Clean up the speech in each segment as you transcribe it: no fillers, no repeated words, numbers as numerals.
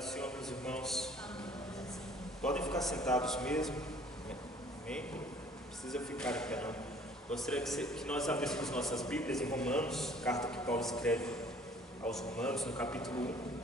Paz do Senhor, meus irmãos. Podem ficar sentados mesmo. Amém? Não precisa ficar em pé, não. Gostaria que nós abríssemos nossas Bíblias em Romanos, carta que Paulo escreve aos Romanos, no capítulo 1.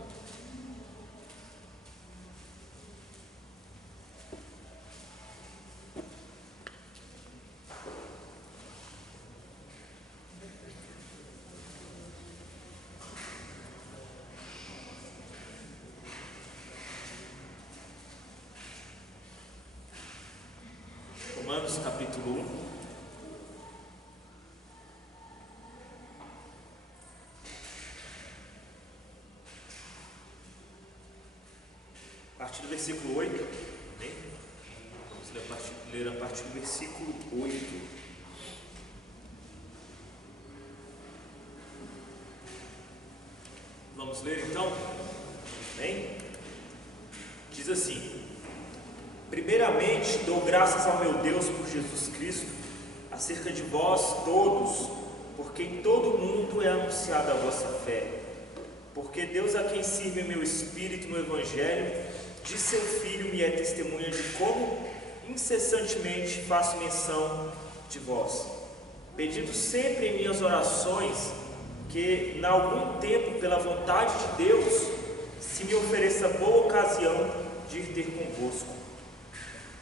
Romanos capítulo 1. A partir do versículo 8. Né? Vamos ler a partir do versículo 8. Vamos ler então? Bem? Diz assim: primeiramente, dou graças ao meu Deus por Jesus Cristo, acerca de vós todos, porque em todo o mundo é anunciada a vossa fé. Porque Deus, a quem sirve meu espírito no Evangelho, de seu Filho me é testemunha de como incessantemente faço menção de vós, pedindo sempre em minhas orações que, em algum tempo, pela vontade de Deus, se me ofereça boa ocasião de ir ter convosco.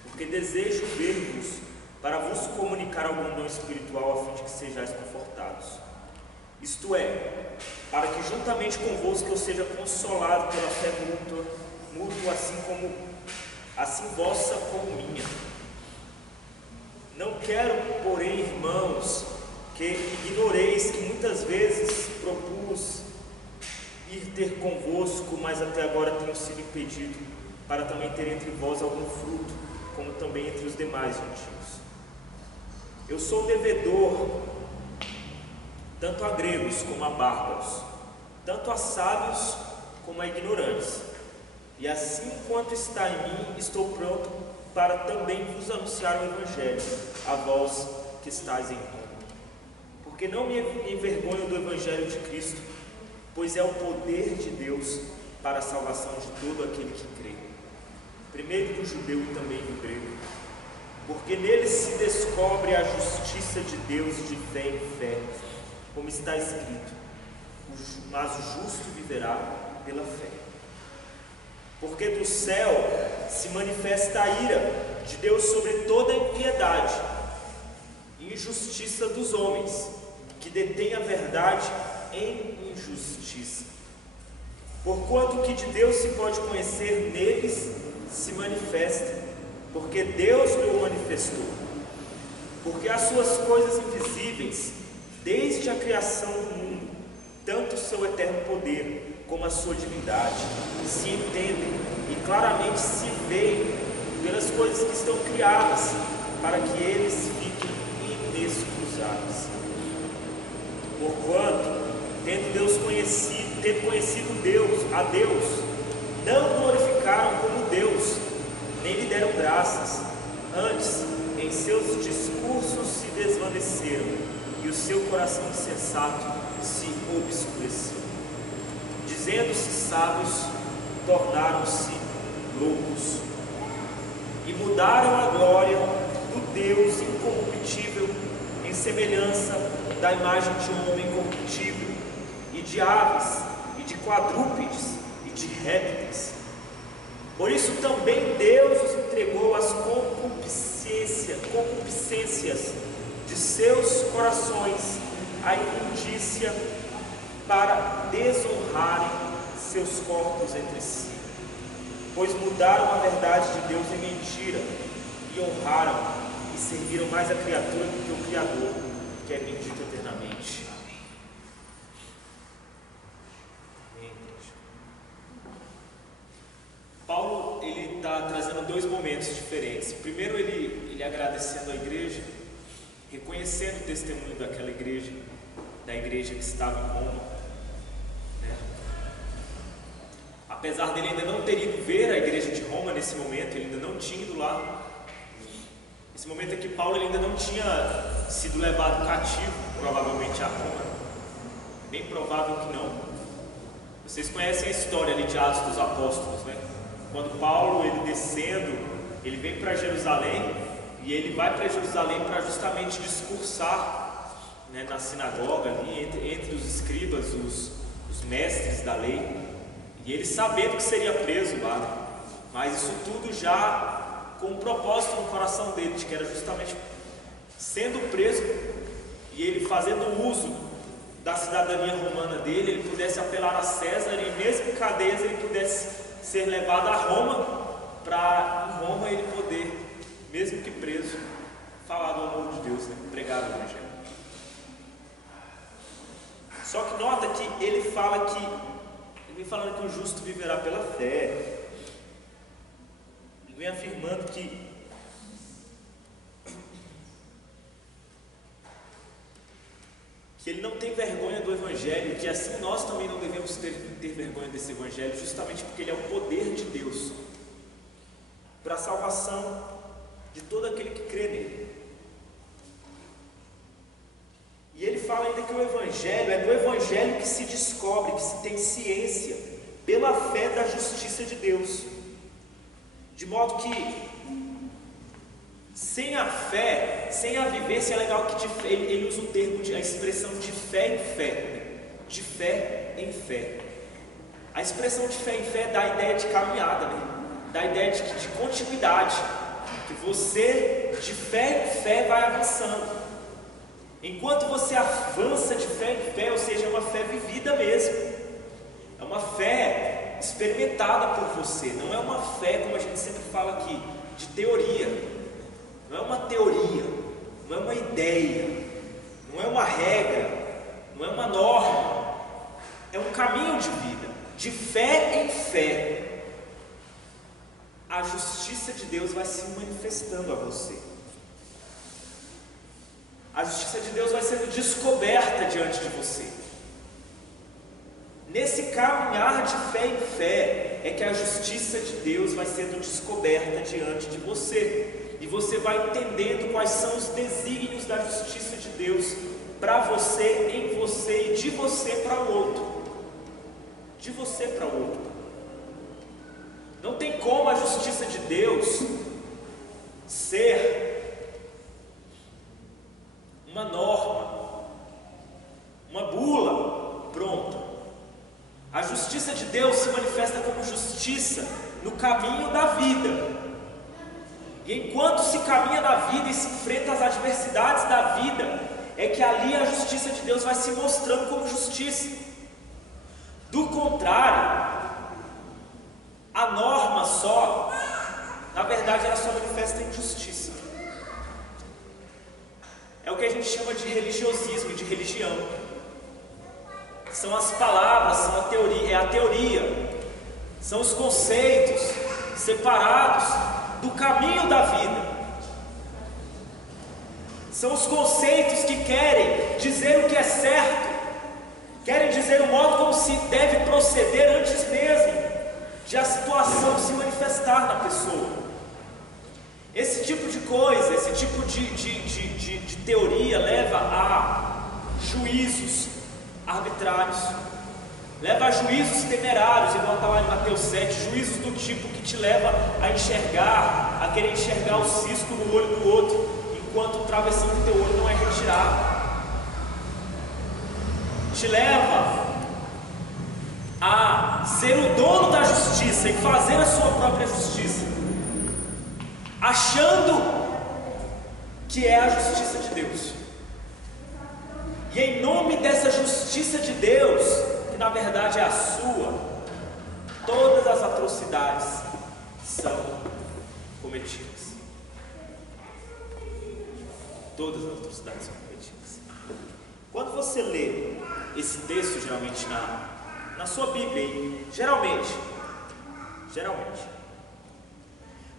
Porque desejo ver-vos para vos comunicar algum dom espiritual, a fim de que sejais confortados. Isto é, para que juntamente convosco eu seja consolado pela fé mútua, assim vossa como minha. Não quero, porém, irmãos, que ignoreis que muitas vezes propus ir ter convosco, mas até agora tenho sido impedido, para também ter entre vós algum fruto, como também entre os demais gentios. Eu sou devedor tanto a gregos como a bárbaros, tanto a sábios como a ignorantes, e assim quanto está em mim, estou pronto para também vos anunciar o Evangelho, a vós que estáis em Roma. Porque não me envergonho do Evangelho de Cristo, pois é o poder de Deus para a salvação de todo aquele que crê, primeiro do judeu e também do grego, porque nele se descobre a justiça de Deus de fé em fé, como está escrito: mas o justo viverá pela fé. Porque do céu se manifesta a ira de Deus sobre toda a impiedade e injustiça dos homens, que detêm a verdade em injustiça. Porquanto o que de Deus se pode conhecer neles se manifesta, porque Deus o manifestou. Porque as suas coisas invisíveis, desde a criação do mundo, tanto o seu eterno poder como a sua divindade, se entendem e claramente se veem pelas coisas que estão criadas, para que eles fiquem inexcusáveis. Porquanto, tendo conhecido a Deus, não glorificaram como Deus, nem lhe deram graças, antes, em seus discursos se desvaneceram, e o seu coração insensato se obscureceu. Dizendo-se sábios, tornaram-se loucos, e mudaram a glória do Deus incorruptível em semelhança da imagem de um homem corruptível, e de aves, e de quadrúpedes, e de répteis. Por isso também Deus os entregou às concupiscências de seus corações, à imundícia, para desonrarem seus corpos entre si. Pois mudaram a verdade de Deus em mentira, e honraram e serviram mais a criatura do que o Criador, que é bendito eternamente. Paulo, ele está trazendo dois momentos diferentes. Primeiro, ele agradecendo a igreja, reconhecendo o testemunho daquela igreja, da igreja que estava em Roma, né? Apesar dele ainda não ter ido ver a igreja de Roma nesse momento, ele ainda não tinha ido lá. Esse momento aqui, Paulo ele ainda não tinha sido levado cativo, provavelmente a Roma, bem provável que não. Vocês conhecem a história ali de Atos dos Apóstolos, né? Quando Paulo, ele descendo, ele vem para Jerusalém, e ele vai para Jerusalém para justamente discursar, né, na sinagoga ali, entre os escribas, os mestres da lei, e ele sabendo que seria preso lá, né? Mas isso tudo já com um propósito no coração dele, de que era justamente sendo preso e ele fazendo uso da cidadania romana dele, ele pudesse apelar a César e mesmo em cadeias ele pudesse ser levado a Roma, para em Roma ele poder, mesmo que preso, falar do amor de Deus, né? Pregar o Evangelho. Só que nota que ele fala que, ele vem falando que o justo viverá pela fé, ele vem afirmando que ele não tem vergonha do Evangelho, que assim nós também não devemos ter vergonha desse Evangelho, justamente porque ele é o poder de Deus para a salvação de todo aquele que crê nele. E ele fala ainda que o Evangelho é do Evangelho que se descobre, que se tem ciência pela fé da justiça de Deus, de modo que sem a fé, sem a vivência, é legal que ele usa o termo, a expressão de fé em fé, né? De fé em fé. A expressão de fé em fé dá a ideia de caminhada, né? Dá a ideia de continuidade, que você de fé em fé vai avançando. Enquanto você avança de fé em fé, ou seja, é uma fé vivida mesmo, é uma fé experimentada por você, não é uma fé, como a gente sempre fala aqui, de teoria. Não é uma teoria, não é uma ideia, não é uma regra, não é uma norma, é um caminho de vida, de fé em fé. A justiça de Deus vai se manifestando a você, a justiça de Deus vai sendo descoberta diante de você. Nesse caminhar de fé em fé é que a justiça de Deus vai sendo descoberta diante de você. E você vai entendendo quais são os desígnios da justiça de Deus para você, em você e de você para o outro. De você para o outro. Não tem como a justiça de Deus ser uma norma, uma bula pronta. A justiça de Deus se manifesta como justiça no caminho da vida. E enquanto se caminha na vida e se enfrenta as adversidades da vida, é que ali a justiça de Deus vai se mostrando como justiça. Do contrário, a norma só, na verdade, ela só manifesta injustiça. É o que a gente chama de religiosismo, de religião. São as palavras, são a teoria, é a teoria, são os conceitos separados do caminho da vida. São os conceitos que querem dizer o que é certo, querem dizer o modo como se deve proceder antes mesmo de a situação se manifestar na pessoa. Esse tipo de coisa, esse tipo de teoria leva a juízos arbitrários, leva a juízos temerários, igual está lá em Mateus 7, juízos do tipo que te leva a enxergar, a querer enxergar o cisco no olho do outro, enquanto o travessão do teu olho não é retirado. Te leva a ser o dono da justiça e fazer a sua própria justiça, achando que é a justiça de Deus. E em nome dessa justiça de Deus, que na verdade é a sua, todas as atrocidades são cometidas. Todas as atrocidades são cometidas. Quando você lê esse texto, geralmente na sua Bíblia, geralmente,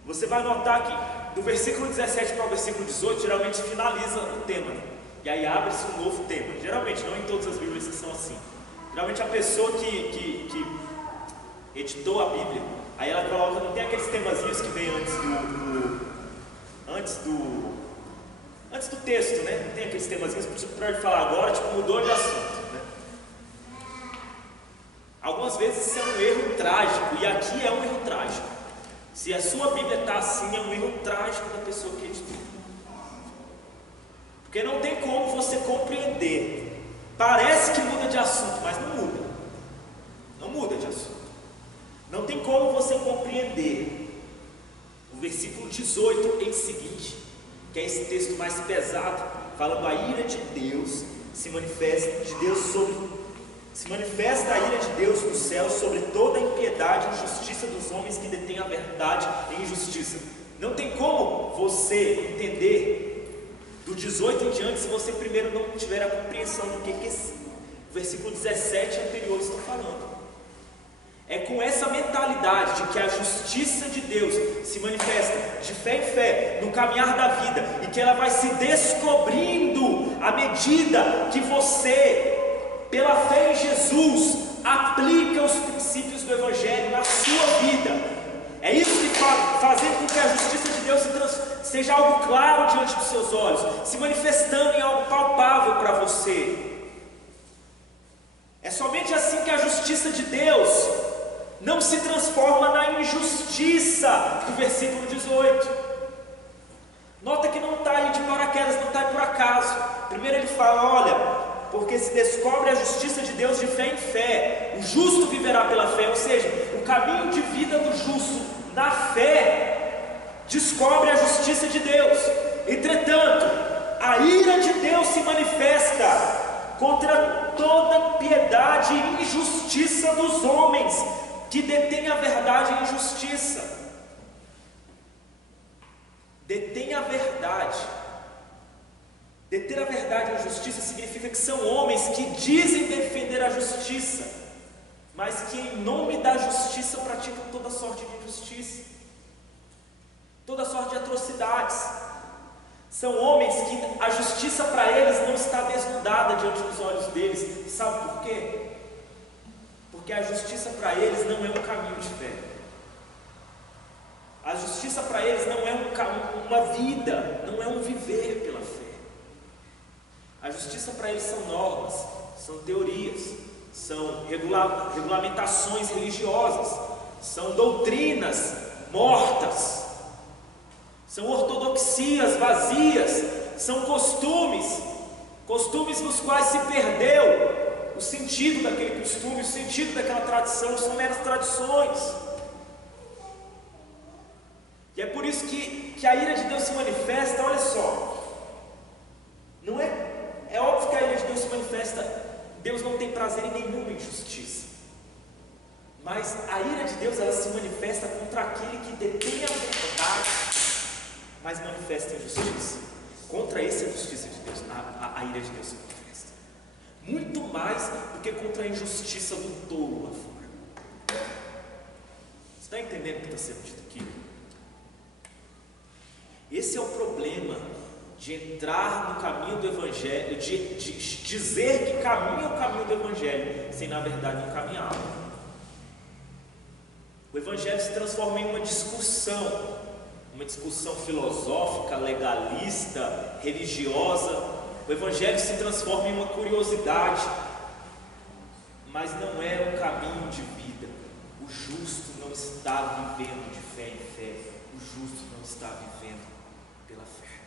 você vai notar que do versículo 17 para o versículo 18, geralmente finaliza o tema, e aí abre-se um novo tema. Geralmente, não em todas as Bíblias que são assim. Geralmente a pessoa que editou a Bíblia, aí ela coloca, não tem aqueles temazinhos que vem antes do texto, né? Não tem aqueles temazinhos para ele falar agora, tipo, mudou de assunto, né? Algumas algumas vezes isso é um erro trágico, e aqui é um erro trágico. Se a sua Bíblia está assim, é um erro trágico da pessoa que editou. Porque não tem como você compreender. Parece que muda de assunto, mas não muda. Não muda de assunto. Não tem como você compreender o versículo 18 em seguinte, que é esse texto mais pesado, falando a ira de Deus se manifesta a ira de Deus no céu sobre toda a impiedade e injustiça dos homens que detêm a verdade em injustiça. Não tem como você entender do 18 em diante se você primeiro não tiver a compreensão do que esse versículo 17 anterior está falando. É com essa mentalidade de que a justiça de Deus se manifesta de fé em fé no caminhar da vida, e que ela vai se descobrindo à medida que você, pela fé em Jesus, aplica os princípios do Evangelho na sua vida. É isso que fazendo com que a justiça de Deus seja algo claro diante dos seus olhos, se manifestando em algo palpável para você. É somente assim que a justiça de Deus não se transforma na injustiça do versículo 18. Nota que não está aí de paraquedas, não está aí por acaso. Primeiro ele fala, olha, porque se descobre a justiça de Deus de fé em fé, o justo viverá pela fé, ou seja, o caminho de vida do justo na fé descobre a justiça de Deus. Entretanto, a ira de Deus se manifesta contra toda piedade e injustiça dos homens que detém a verdade e injustiça. Detém a verdade. Deter a verdade e a injustiça significa que são homens que dizem defender a justiça, mas que em nome da justiça praticam toda sorte de injustiça, toda sorte de atrocidades. São homens que a justiça para eles não está desnudada diante dos olhos deles. Sabe por quê? Porque a justiça para eles não é um caminho de fé. A justiça para eles não é uma vida, não é um viver pela fé. A justiça para eles são normas, são teorias, são regulamentações religiosas, são doutrinas mortas, são ortodoxias vazias, são costumes nos quais se perdeu o sentido daquele costume, o sentido daquela tradição, são meras tradições. E é por isso que a ira de Deus se manifesta. Olha só, não é óbvio que a ira de Deus se manifesta. Deus não tem prazer em nenhuma injustiça, mas a ira de Deus, ela se manifesta contra aquele que detém a verdade, mas manifesta injustiça. Contra esse a justiça de Deus, a ira de Deus se manifesta muito mais do que contra a injustiça do tolo lá fora. Você está entendendo o que está sendo dito aqui? Esse é o problema de entrar no caminho do Evangelho, de dizer que caminha o caminho do Evangelho, sem na verdade não caminhar. O Evangelho se transforma em uma discussão filosófica, legalista, religiosa. O Evangelho se transforma em uma curiosidade, mas não é um caminho de vida. O justo não está vivendo de fé em fé, o justo não está vivendo pela fé.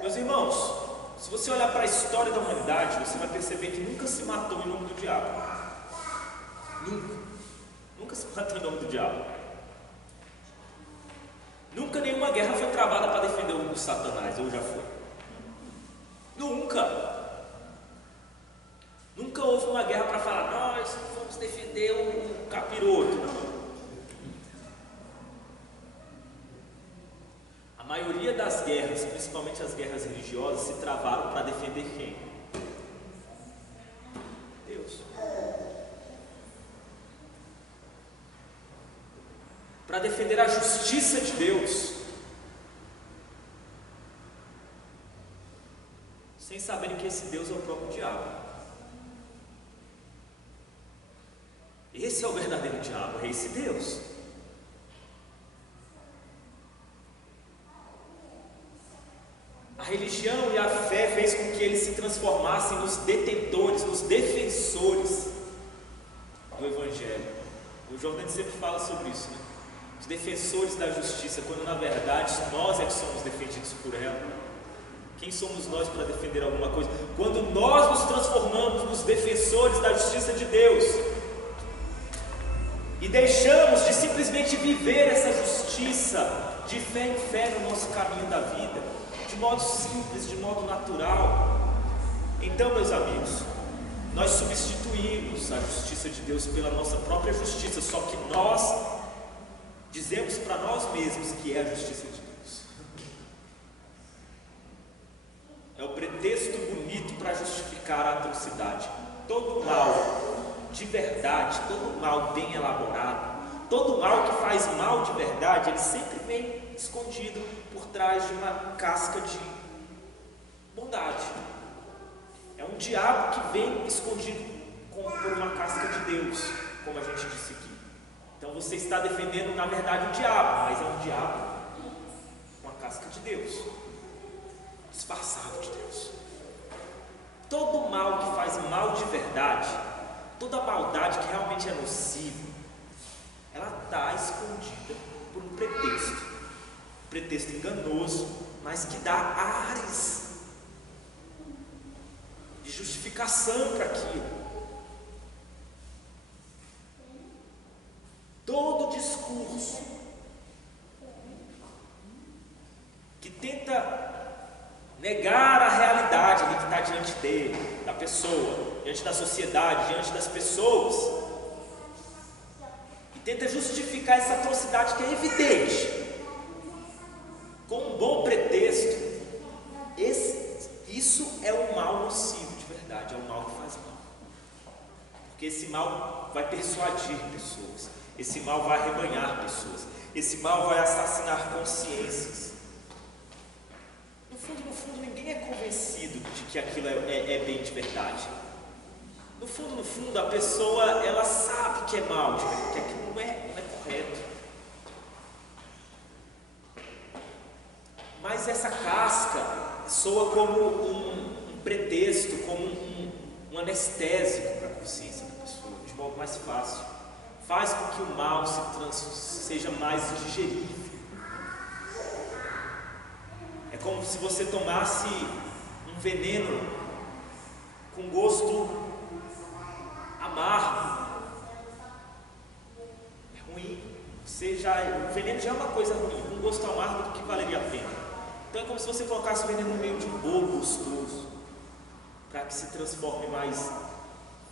Meus irmãos, se você olhar para a história da humanidade, você vai perceber que nunca se matou em nome do diabo. Nunca se matou em nome do diabo. Nunca nenhuma guerra foi travada para defender o Satanás, ou já foi? Nunca houve uma guerra para falar, nós vamos defender o capiroto. Não. A maioria das guerras, principalmente as guerras religiosas, se travaram para defender quem? Deus. Para defender a justiça de Deus, sem saberem que esse Deus é o próprio diabo. Esse é o verdadeiro diabo, é esse Deus. A religião e a fé fez com que eles se transformassem nos detentores, nos defensores do Evangelho. O Jordão sempre fala sobre isso, né? Os defensores da justiça, quando na verdade nós é que somos defendidos por ela. Quem somos nós para defender alguma coisa? Quando nós nos transformamos nos defensores da justiça de Deus e deixamos de simplesmente viver essa justiça de fé em fé no nosso caminho da vida, de modo simples, de modo natural. Então, meus amigos, nós substituímos a justiça de Deus pela nossa própria justiça, só que nós dizemos para nós mesmos que é a justiça de Deus. É o pretexto bonito para justificar a atrocidade. Todo mal de verdade, todo mal bem elaborado, todo mal que faz mal de verdade, ele sempre vem escondido por trás de uma casca de bondade. É um diabo que vem escondido por uma casca de Deus, como a gente disse aqui. Então você está defendendo na verdade o diabo, mas é um diabo com a casca de Deus, disfarçado de Deus. Todo mal que faz mal de verdade, toda maldade que realmente é nociva, ela está escondida por um pretexto enganoso, mas que dá ares de justificação para aquilo. Todo discurso que tenta negar a realidade ali que está diante dele, da pessoa, diante da sociedade, diante das pessoas, e tenta justificar essa atrocidade que é evidente, com um bom pretexto, isso é um mal nocivo de verdade, é um mal que faz mal, porque esse mal vai persuadir pessoas, esse mal vai arrebanhar pessoas, esse mal vai assassinar consciências. No fundo, ninguém é convencido de que aquilo é bem de verdade. No fundo, a pessoa, ela sabe que é mal, que aquilo não é correto. Mas essa casca soa como um pretexto, como um anestésico para a consciência da pessoa, de modo mais fácil. Faz com que o mal seja mais digerível. É como se você tomasse um veneno com gosto amargo. É ruim. O veneno já é uma coisa ruim, um gosto amargo do que valeria a pena. Então é como se você colocasse o veneno no meio de um bolo gostoso, para que se transforme mais,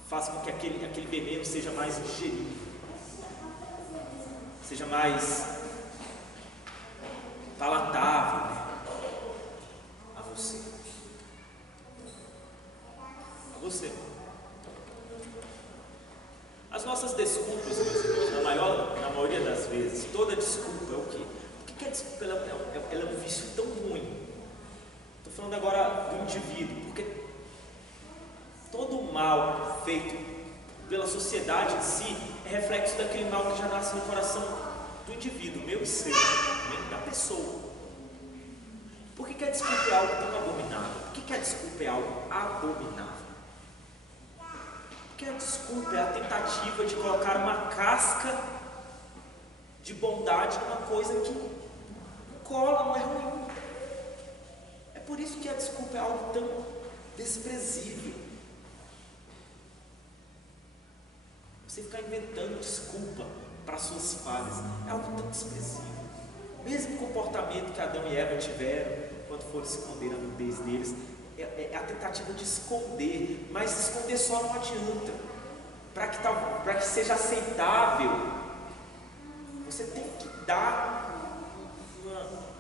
faça com que aquele veneno seja mais digerível, seja mais palatável, né, a você. As nossas desculpas, meus irmãos, na maioria das vezes, toda desculpa é o quê? Por que a desculpa ela é um vício tão ruim? Estou falando agora do indivíduo, porque todo o mal feito pela sociedade em si é reflexo daquele mal que já nasce no coração do indivíduo, meu e seu, da pessoa. Por que a desculpa é algo tão abominável? Por que a desculpa é algo abominável? Porque a desculpa é a tentativa de colocar uma casca de bondade numa coisa que não cola, não é ruim. É por isso que a desculpa é algo tão desprezível. Você ficar inventando desculpa para suas falhas é algo tão desprezível. O mesmo comportamento que Adão e Eva tiveram quando foram esconder a nudez deles é a tentativa de esconder, mas esconder só não adianta. Para que seja aceitável, você tem que dar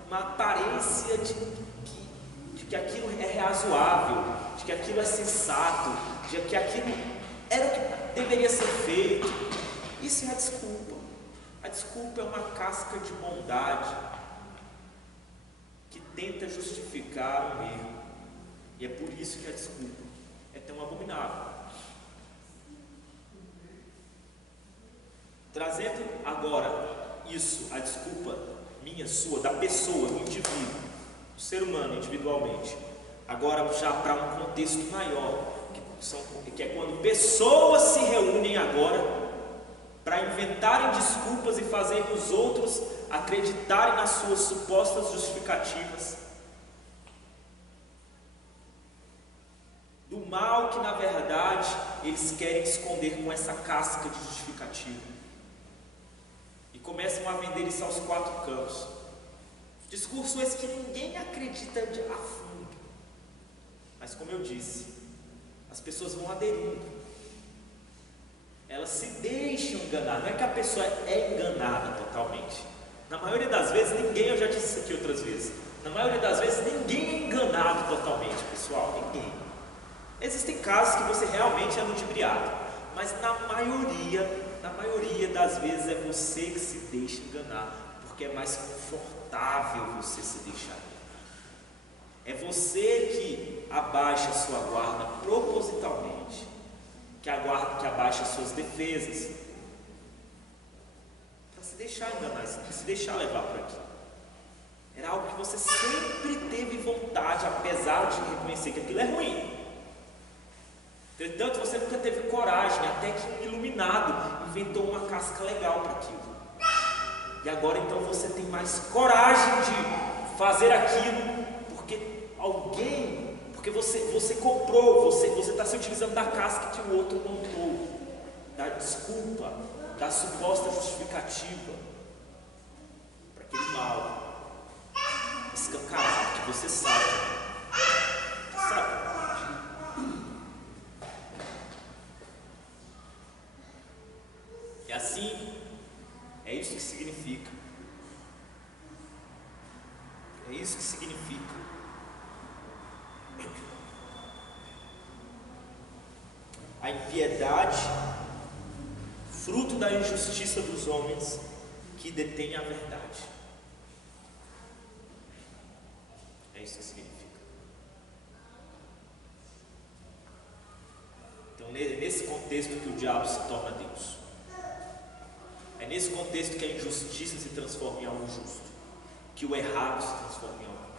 uma aparência de que aquilo é razoável, de que aquilo é sensato, de que aquilo era o que deveria ser feito. Isso é a desculpa. A desculpa é uma casca de bondade que tenta justificar o erro. E é por isso que a desculpa é tão abominável. Trazendo agora isso, a desculpa minha, sua, da pessoa, do indivíduo, do ser humano individualmente, agora já para um contexto maior, que é quando pessoas se reúnem agora para inventarem desculpas e fazerem os outros acreditarem nas suas supostas justificativas do mal que na verdade eles querem esconder com essa casca de justificativa, e começam a vender isso aos quatro cantos. Discurso esse que ninguém acredita a fundo, mas como eu disse, as pessoas vão aderindo, elas se deixam enganar. Não é que a pessoa é enganada totalmente, na maioria das vezes ninguém, eu já disse isso aqui outras vezes, na maioria das vezes ninguém é enganado totalmente, pessoal, ninguém. Existem casos que você realmente é ludibriado, mas na maioria das vezes é você que se deixa enganar, porque é mais confortável você se deixar enganar. É você que abaixa a sua guarda propositalmente, que abaixa as suas defesas, para se deixar enganar, se deixar levar por aqui. Era algo que você sempre teve vontade, apesar de reconhecer que aquilo é ruim. Entretanto, você nunca teve coragem, até que um iluminado inventou uma casca legal para aquilo. E agora então você tem mais coragem de fazer aquilo, porque você comprou, você está se utilizando da casca que o outro montou, da desculpa, da suposta justificativa para aquele mal escancarado que você sabe. E assim, é isso que significa. É isso que significa a impiedade, fruto da injustiça dos homens que detêm a verdade. É isso que significa. Então, nesse contexto que o diabo se torna Deus. É nesse contexto que a injustiça se transforma em algo justo, que o errado se transforma em algo correto.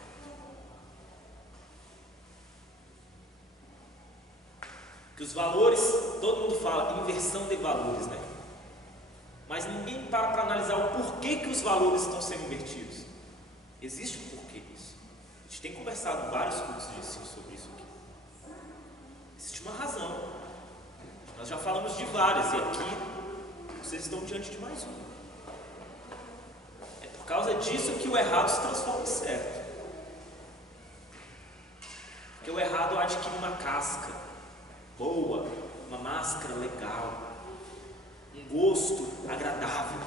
Que os valores, todo mundo fala inversão de valores, né? Mas ninguém para analisar o porquê que os valores estão sendo invertidos. Existe um porquê disso. A gente tem conversado em vários cursos de ensino sobre isso aqui. Existe uma razão. Nós já falamos de várias, e aqui vocês estão diante de mais uma. É por causa disso que o errado se transforma em certo. Porque o errado adquire uma casca boa, uma máscara legal, um gosto agradável,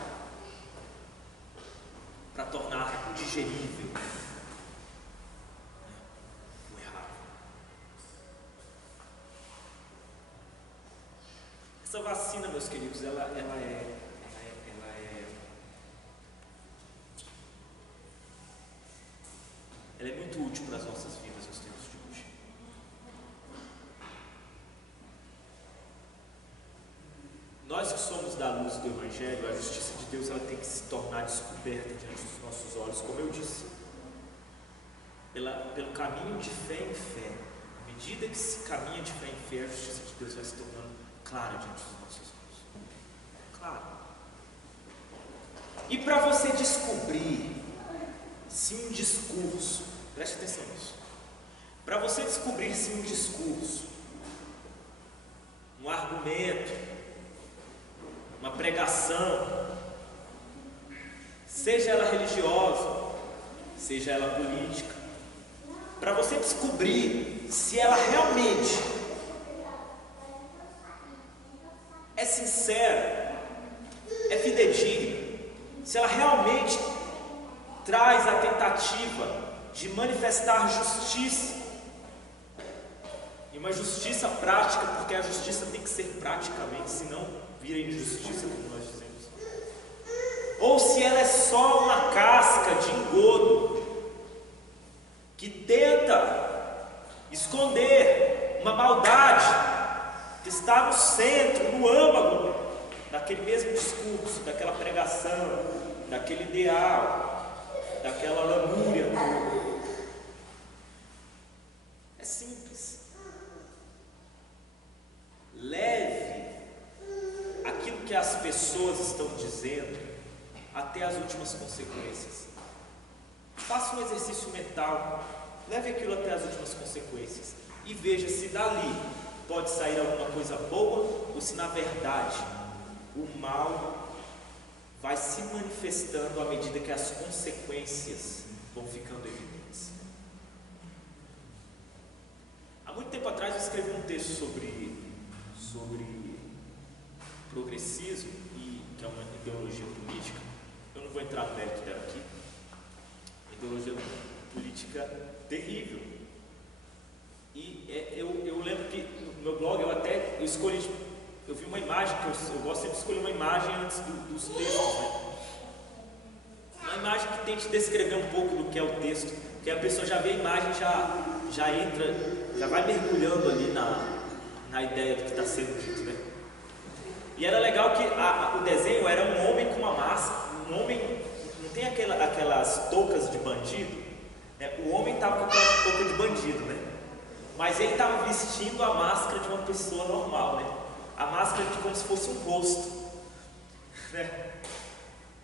para tornar digerível o errado. Essa vacina, meus queridos, ela é muito útil para as nossas vidas nos tempos de hoje. Nós que somos da luz do Evangelho, a justiça de Deus ela tem que se tornar descoberta diante dos nossos olhos, como eu disse, pelo caminho de fé em fé. À medida que se caminha de fé em fé, a justiça de Deus vai se tornando clara diante dos nossos olhos. Claro. E para você descobrir se um discurso, preste atenção nisso, para você descobrir se um discurso, um argumento, uma pregação, seja ela religiosa, seja ela política, para você descobrir se ela realmente é sincera, é fidedigna, se ela realmente traz a tentativa de manifestar justiça, e uma justiça prática, porque a justiça tem que ser praticamente, senão vira injustiça, como nós dizemos. Ou se ela é só uma casca de engodo que tenta esconder uma maldade que está no centro, no âmago daquele mesmo discurso, daquela pregação, daquele ideal, daquela lamúria toda. que as pessoas estão dizendo, até as últimas consequências. Faça um exercício mental, leve aquilo até as últimas consequências e veja se dali pode sair alguma coisa boa ou se na verdade o mal vai se manifestando à medida que as consequências vão ficando evidentes. Há muito tempo atrás eu escrevi um texto sobre progressismo, que é uma ideologia política. Eu não vou entrar no mérito dela aqui. Ideologia política terrível. E eu lembro que no meu blog eu escolhi, eu vi uma imagem, que eu gosto sempre de escolher uma imagem antes dos textos, né? Uma imagem que tente descrever um pouco do que é o texto, que a pessoa já vê a imagem, já entra, já vai mergulhando ali na ideia do que está sendo dito, né? E era legal que o desenho era um homem com uma máscara, um homem, não tem aquelas toucas de bandido, né? O homem estava com aquela touca de bandido, né? Mas ele estava vestindo a máscara de uma pessoa normal, né? A máscara de como se fosse um rosto, né?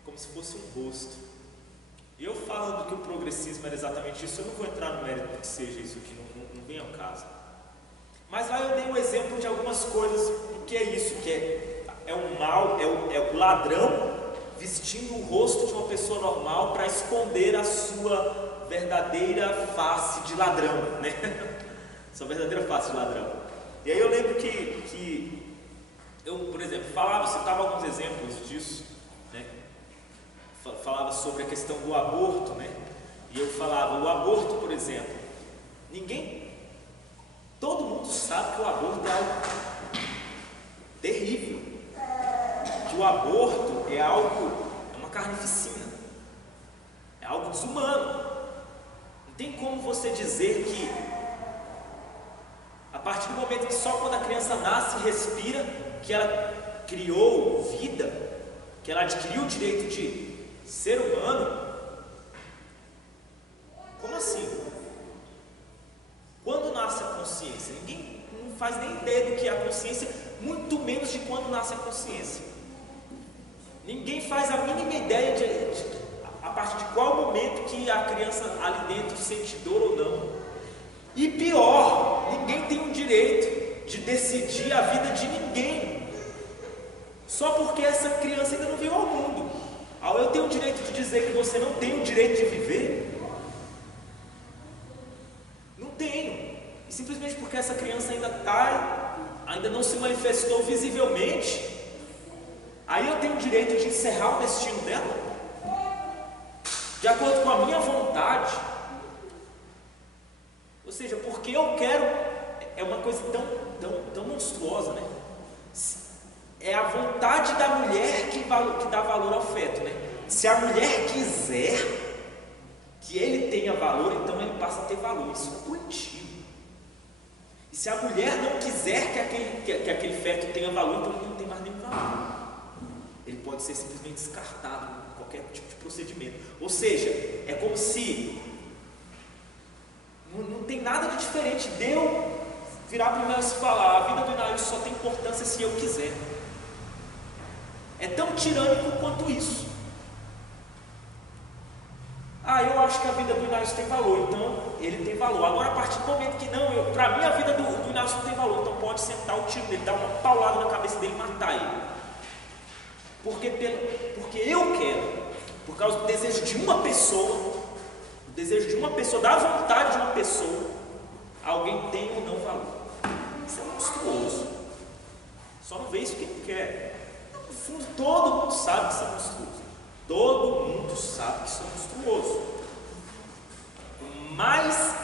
Como se fosse um rosto. E eu falando que o progressismo era exatamente isso, eu não vou entrar no mérito do que seja isso aqui, não vem ao caso. Mas lá eu dei um exemplo de algumas coisas, o que é isso, que é o mal, é o ladrão vestindo o rosto de uma pessoa normal para esconder a sua verdadeira face de ladrão, né? Sua verdadeira face de ladrão. E aí eu lembro que eu, por exemplo, citava alguns exemplos disso, né? Falava sobre a questão do aborto, né? E eu falava, o aborto, por exemplo, todo mundo sabe que o aborto é algo terrível, que o aborto é uma carnificina, é algo desumano. Não tem como você dizer que a partir do momento que só quando a criança nasce e respira, que ela criou vida, que ela adquiriu o direito de ser humano. Como assim? Quando nasce a consciência? Ninguém não faz nem ideia do que é a consciência, muito menos de quando nasce a consciência. Ninguém faz a mínima ideia a partir de qual momento que a criança ali dentro sente dor ou não. E pior, ninguém tem o direito de decidir a vida de ninguém, só porque essa criança ainda não veio ao mundo. Eu tenho o direito de dizer que você não tem o direito de viver? Não tenho. E simplesmente porque essa criança ainda não se manifestou visivelmente, aí eu tenho o direito de encerrar o destino dela? De acordo com a minha vontade? Ou seja, porque eu quero, é uma coisa tão monstruosa, né? É a vontade da mulher que dá valor ao feto, né? Se a mulher quiser que ele tenha valor, então ele passa a ter valor. Isso é doentio. E se a mulher não quiser que aquele feto tenha valor, então ele não tem mais nenhum valor. Ele pode ser simplesmente descartado em qualquer tipo de procedimento. Ou seja, é como se não tem nada de diferente de eu virar para o Inaíus e falar: a vida do Inaíus só tem importância se eu quiser. É tão tirânico quanto isso. Eu acho que a vida do Inaíus tem valor, então ele tem valor. Agora, a partir do momento que não, para mim a vida do Inaíus não tem valor, então pode sentar o tiro dele, dar uma paulada na cabeça dele e matar ele. Porque eu quero, por causa do desejo de uma pessoa, da vontade de uma pessoa, alguém tem ou não valor. Isso é monstruoso. Só não vê isso porque no fundo todo mundo sabe que isso é monstruoso. Todo mundo sabe que isso é monstruoso. O mais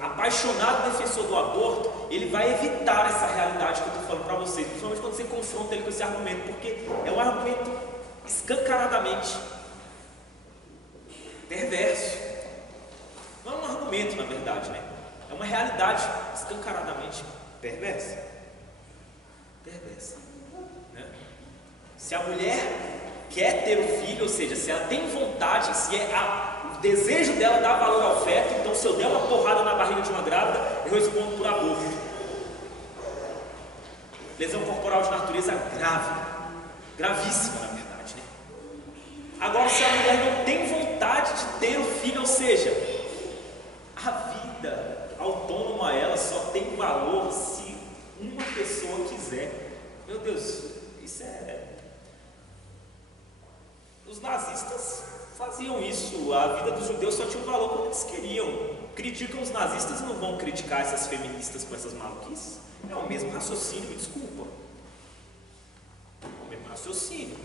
apaixonado defensor do aborto, ele vai evitar essa realidade que eu estou falando para vocês, principalmente quando você confronta ele com esse argumento, porque é um argumento escancaradamente perverso. Não é um argumento, na verdade, né? É uma realidade escancaradamente perversa. Né? Se a mulher quer ter o filho, ou seja, se ela tem vontade, se o desejo dela dá valor ao feto, então se eu der uma porrada na barriga de uma grávida, eu respondo por aborto. Lesão corporal de natureza grave, gravíssima na verdade, né? Agora, se a mulher não tem vontade de ter o filho, ou seja, a vida autônoma, ela só tem valor se uma pessoa quiser. Meu Deus, isso é... Os nazistas faziam isso, a vida dos judeus só tinha um valor quando eles queriam. Criticam os nazistas e não vão criticar essas feministas com essas maluquices? É o mesmo raciocínio, me desculpa. É o mesmo raciocínio.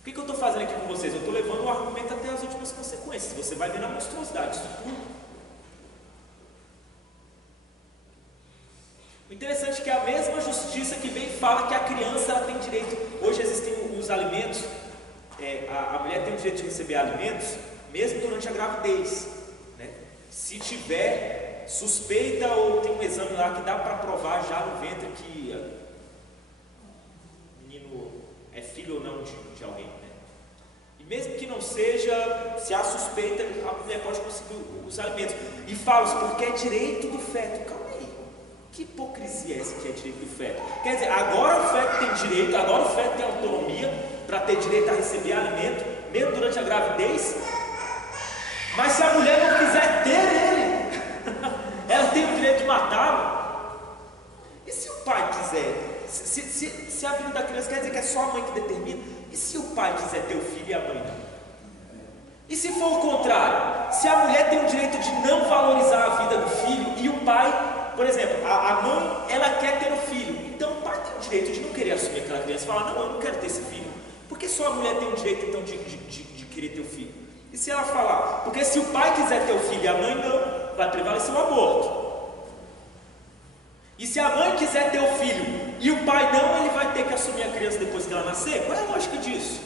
O que eu estou fazendo aqui com vocês? Eu estou levando o argumento até as últimas consequências. Você vai ver a monstruosidade disso tudo. O interessante é que a mesma justiça que vem fala que a criança ela tem direito. Hoje existem os alimentos, a mulher tem o direito de receber alimentos, mesmo durante a gravidez, né? Se tiver suspeita ou tem um exame lá que dá para provar já no ventre que o menino é filho ou não de alguém, né? E mesmo que não seja, se há suspeita, a mulher pode conseguir os alimentos. E fala-se porque é direito do feto. Calma aí, que hipocrisia é essa que é direito do feto? Quer dizer, agora o feto tem direito, agora o feto tem autonomia para ter direito a receber alimento, mesmo durante a gravidez. Mas se a mulher não quiser ter ele, ela tem o direito de matá-lo. E se o pai quiser? Se a vida da criança quer dizer que é só a mãe que determina? E se o pai quiser ter o filho e a mãe não? E se for o contrário? Se a mulher tem o direito de não valorizar a vida do filho e o pai, por exemplo, a mãe, ela quer ter o filho, então o pai tem o direito de não querer assumir aquela criança e falar, não, eu não quero ter esse filho. Por que só a mulher tem o direito então de querer ter o filho? E se ela falar, porque se o pai quiser ter o filho e a mãe não, vai prevalecer o aborto. E se a mãe quiser ter o filho e o pai não, ele vai ter que assumir a criança depois que ela nascer? Qual é a lógica disso?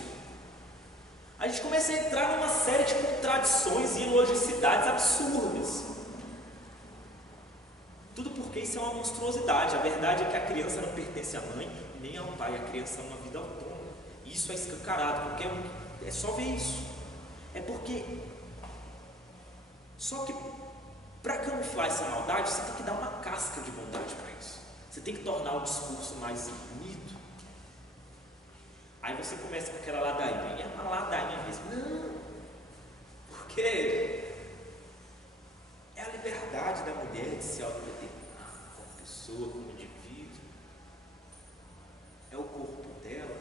A gente começa a entrar numa série de contradições e ilogicidades absurdas. Tudo porque isso é uma monstruosidade. A verdade é que a criança não pertence à mãe nem ao pai, a criança é uma vida autônoma. Isso é escancarado, porque é só ver isso. É porque, só que para camuflar essa maldade, você tem que dar uma casca de bondade para isso. Você tem que tornar o discurso mais bonito. Aí você começa com aquela ladainha, é uma ladainha mesmo. Não, porque é a liberdade da mulher de se autodeterminar como pessoa, como indivíduo. É o corpo dela.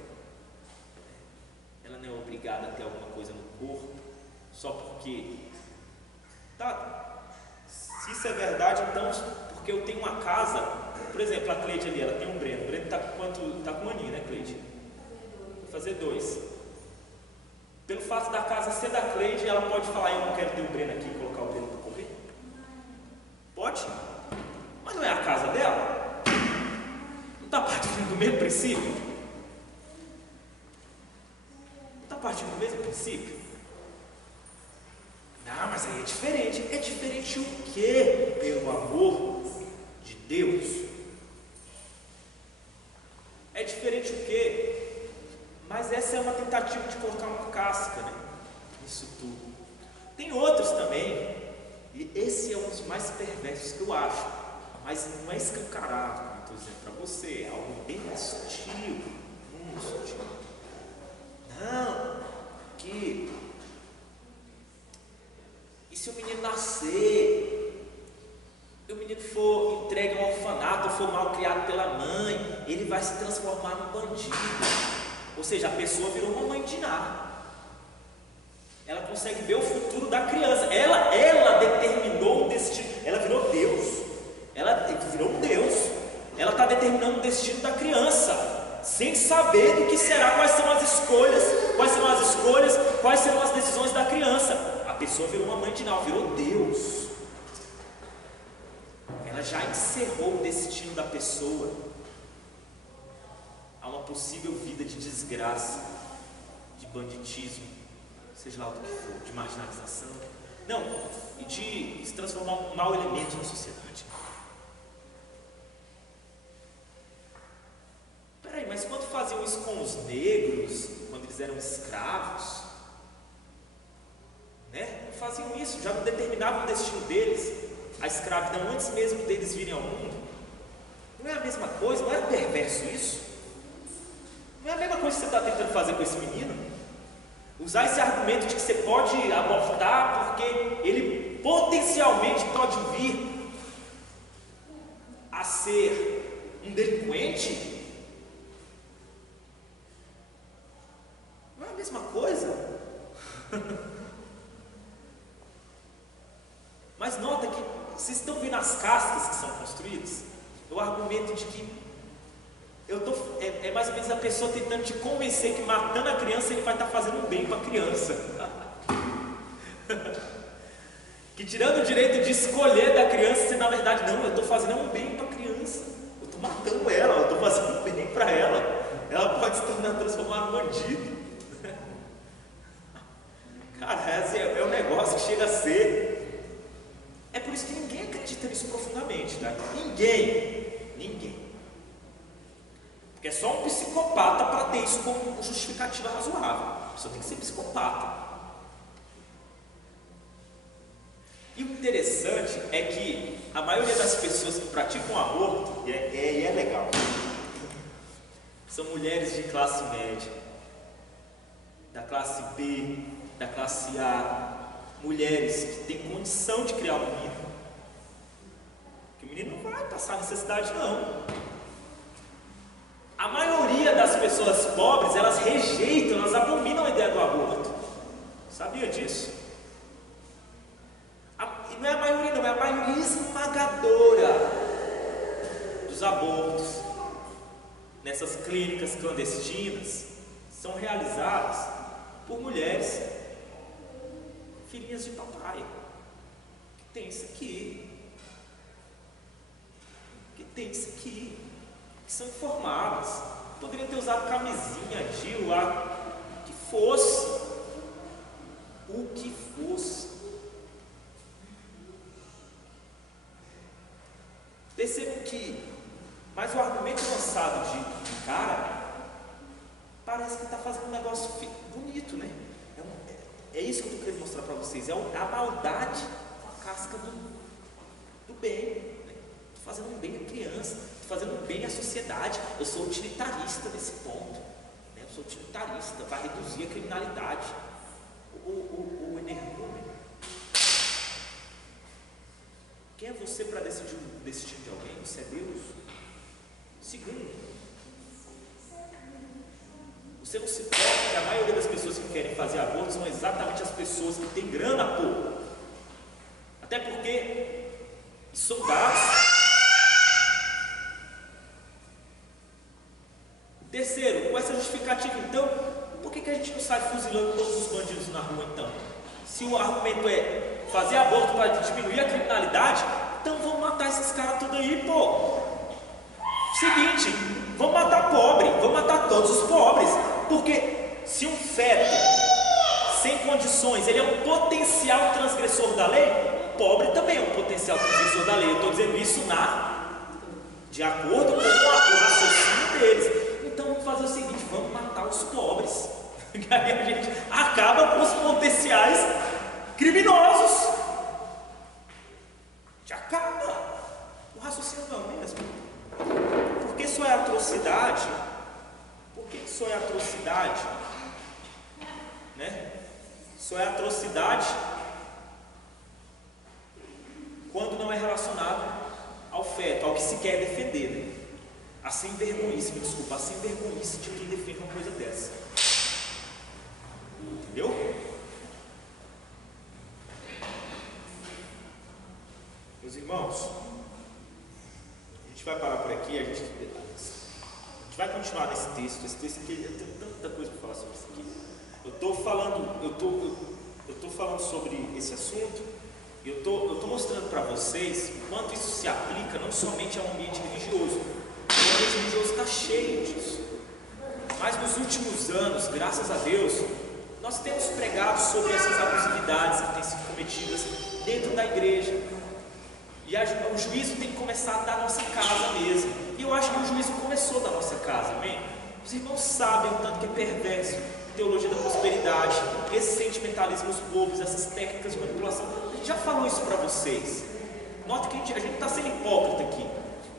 Ela não é obrigada a ter alguma coisa no corpo só porque se isso é verdade, então porque eu tenho uma casa, por exemplo, a Cleide ali, ela tem um Breno. O Breno está com um aninho, né, Cleide? Vou fazer 2. Pelo fato da casa ser da Cleide, ela pode falar, eu não quero ter o Breno aqui e colocar o Breno para correr? Pode, mas não é a casa dela? Não está partindo do mesmo princípio? Não está partindo do mesmo princípio? Ah, mas aí é diferente. É diferente o quê? Pelo amor de Deus. É diferente o quê? Mas essa é uma tentativa de colocar uma casca, né? Isso tudo. Tem outros também. E esse é um dos mais perversos que eu acho. Mas não é escancarado, como eu estou dizendo para você. É algo bem sutil. Muito sutil. Não, que... E se o menino nascer, e o menino for entregue ao orfanato, ou for mal criado pela mãe, ele vai se transformar num bandido. Ou seja, a pessoa virou uma mãe de nada. Ela consegue ver o futuro da criança. Ela determinou o destino. Ela virou Deus. Ela virou um Deus. Ela está determinando o destino da criança, sem saber do que será, quais serão as escolhas, quais serão as decisões da criança. A pessoa virou uma mãe de nada, virou Deus. Ela já encerrou o destino da pessoa a uma possível vida de desgraça, de banditismo, seja lá o que for, de marginalização, não, e de se transformar em um mau elemento na sociedade. Peraí, mas quando faziam isso com os negros, quando eles eram escravos, né? Não faziam isso, já não determinavam o destino deles, a escravidão antes mesmo deles virem ao mundo. Não é a mesma coisa? Não é perverso isso? Não é a mesma coisa que você está tentando fazer com esse menino? Usar esse argumento de que você pode abortar porque ele potencialmente pode vir a ser um delinquente? Não é a mesma coisa? Mas nota que vocês estão vendo as cascas que são construídas? O argumento de que é mais ou menos a pessoa tentando te convencer que matando a criança ele vai estar fazendo um bem para a criança. Que tirando o direito de escolher da criança, você na verdade, não, eu estou fazendo um bem para a criança. Eu estou matando ela, eu estou fazendo um bem para ela. Ela pode se tornar transformada num bandido. Cara, é um negócio que chega a ser. É por isso que ninguém acredita nisso profundamente, tá? Ninguém. Porque é só um psicopata para ter isso como justificativa razoável. A pessoa tem que ser psicopata. E o interessante é que a maioria das pessoas que praticam aborto, e é legal, são mulheres de classe média, da classe B, da classe A, mulheres que têm condição de criar um menino. Que o menino não vai passar necessidade, não. A maioria das pessoas pobres, elas rejeitam, elas abominam a ideia do aborto. Sabia disso? E não é a maioria, não, é a maioria esmagadora dos abortos nessas clínicas clandestinas são realizadas por mulheres filhinhas de papai, que tem isso aqui, que são informadas, poderiam ter usado camisinha, DIU, o que fosse, Percebam que, mas o argumento lançado de cara, parece que está fazendo um negócio bonito, né? É isso que eu estou querendo mostrar para vocês, é a maldade com a casca do bem. Estou fazendo um bem à criança, estou fazendo um bem à sociedade. Eu sou utilitarista nesse ponto, né? Eu sou utilitarista, vai reduzir a criminalidade. O energúmeno. Quem é você para decidir o destino de alguém? Você é Deus? Segundo, você não se toca que a maioria das pessoas que querem fazer aborto são exatamente as pessoas que têm grana pouco. Até porque são dados. Terceiro, com essa justificativa, então, por que a gente não sai fuzilando todos os bandidos na rua, então? Se o argumento é fazer aborto para diminuir a criminalidade, então vamos matar esses caras tudo aí, pô. Seguinte, vamos matar pobre, vamos matar todos os pobres. Porque se um feto sem condições, ele é um potencial transgressor da lei, um pobre também é um potencial transgressor da lei. Eu estou dizendo isso de acordo com o raciocínio deles. Então vamos fazer o seguinte, vamos matar os pobres. E aí a gente acaba com os potenciais criminosos. A gente acaba. O raciocínio não é o mesmo. Porque isso é atrocidade. Por que isso é atrocidade? Né? Isso é atrocidade quando não é relacionado ao feto, ao que se quer defender, né? A sem vergonhice, me desculpa, a sem vergonhice de quem defende uma coisa dessa. Entendeu? Meus irmãos, a gente vai parar por aqui, a gente vai continuar nesse texto. Esse texto aqui, eu tenho tanta coisa para falar sobre isso aqui. Eu estou falando sobre esse assunto e eu estou mostrando para vocês o quanto isso se aplica não somente ao ambiente religioso. O ambiente religioso está cheio disso. Mas nos últimos anos, graças a Deus, nós temos pregado sobre essas abusividades que têm sido cometidas dentro da igreja. E o juízo tem que começar da nossa casa mesmo. E eu acho que o juízo começou da nossa casa, amém? Os irmãos sabem o tanto que é perverso a teologia da prosperidade, esses sentimentalismos bobos, essas técnicas de manipulação. A gente já falou isso para vocês. Nota que a gente não está sendo hipócrita aqui.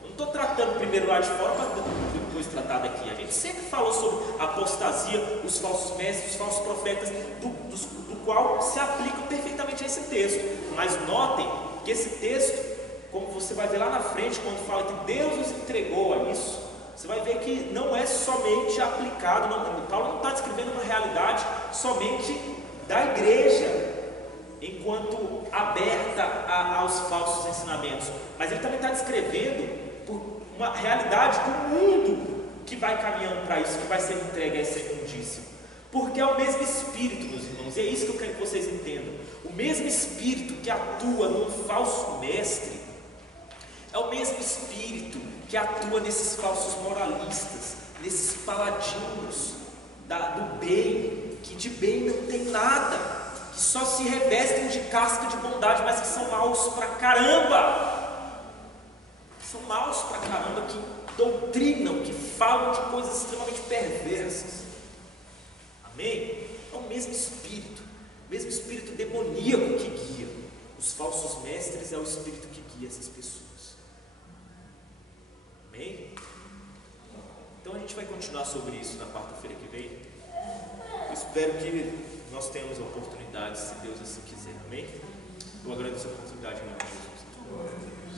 Eu não estou tratando primeiro lá de fora para depois tratar daqui. A gente sempre falou sobre a apostasia, os falsos mestres, os falsos profetas, do qual se aplica perfeitamente a esse texto. Mas notem que esse texto, como você vai ver lá na frente, quando fala que Deus nos entregou a isso, você vai ver que não é somente aplicado, Paulo não está descrevendo uma realidade somente da igreja, enquanto aberta aos falsos ensinamentos, mas ele também está descrevendo uma realidade do mundo que vai caminhando para isso, que vai ser entregue a essa imundícia, porque é o mesmo Espírito, meus irmãos, e é isso que eu quero que vocês entendam. O mesmo Espírito que atua num falso mestre é o mesmo Espírito que atua nesses falsos moralistas, nesses paladinos do bem, que de bem não tem nada, que só se revestem de casca de bondade, mas que são maus pra caramba. São maus pra caramba, que doutrinam, que falam de coisas extremamente perversas. Amém? É o mesmo espírito demoníaco que guia. Os falsos mestres é o espírito que guia essas pessoas. Amém? Então a gente vai continuar sobre isso na quarta-feira que vem. Eu espero que nós tenhamos a oportunidade, se Deus assim quiser. Amém? Eu agradeço a oportunidade, meu Deus.